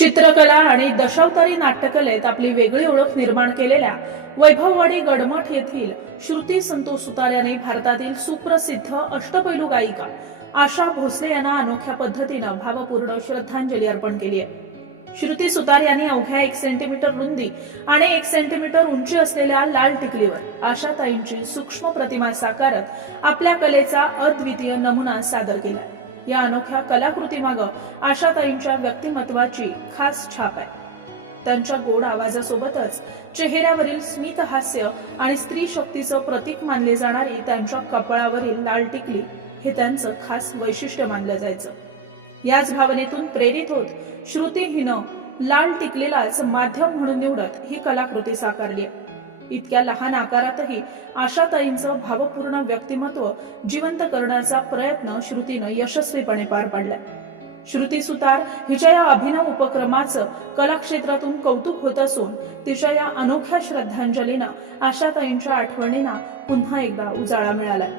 चित्रकला आणि दशावतारी नाट्यकलेत आपली वेगळी ओळख निर्माण केलेल्या वैभववाडी गडमठ येथील श्रुती संतोष सुतार यांनी भारतातील सुप्रसिद्ध अष्टपैलू गायिका आशा भोसले यांना अनोख्या पद्धतीनं भावपूर्ण श्रद्धांजली अर्पण केली आहे। श्रुती सुतार यांनी अवघ्या 1 सेंटीमीटर रुंदी आणि 1 सेंटीमीटर उंची असलेल्या लाल टिकलीवर आशाताईंची सूक्ष्म प्रतिमा साकारत आपल्या कलेचा अद्वितीय नमुना सादर केला। या अनोख्या कलाकृतीमागे आशाताईंच्या व्यक्तिमत्वाची खास छाप आहे। त्यांच्या गोड आवाजासोबतच चेहऱ्यावरील स्मित हास्य आणि स्त्री शक्तीचं प्रतीक मानले जाणारी त्यांच्या कपाळावरील लाल टिकली हे त्यांचं खास वैशिष्ट्य मानलं जायचं। याच भावनेतून प्रेरित होत श्रुती हिनं लाल टिकलीलाच माध्यम म्हणून निवडत ही कलाकृती साकारली आहे। इतक्या लहान आकारातही आशाताईंचं भावपूर्ण व्यक्तिमत्व जिवंत करण्याचा प्रयत्न श्रुतीनं यशस्वीपणे पार पाडलाय। श्रुती सुतार हिच्या या अभिनव उपक्रमाचं कलाक्षेत्रातून कौतुक होत असून तिच्या या अनोख्या श्रद्धांजलीनं आशाताईंच्या आठवणींना पुन्हा एकदा उजाळा मिळालाय।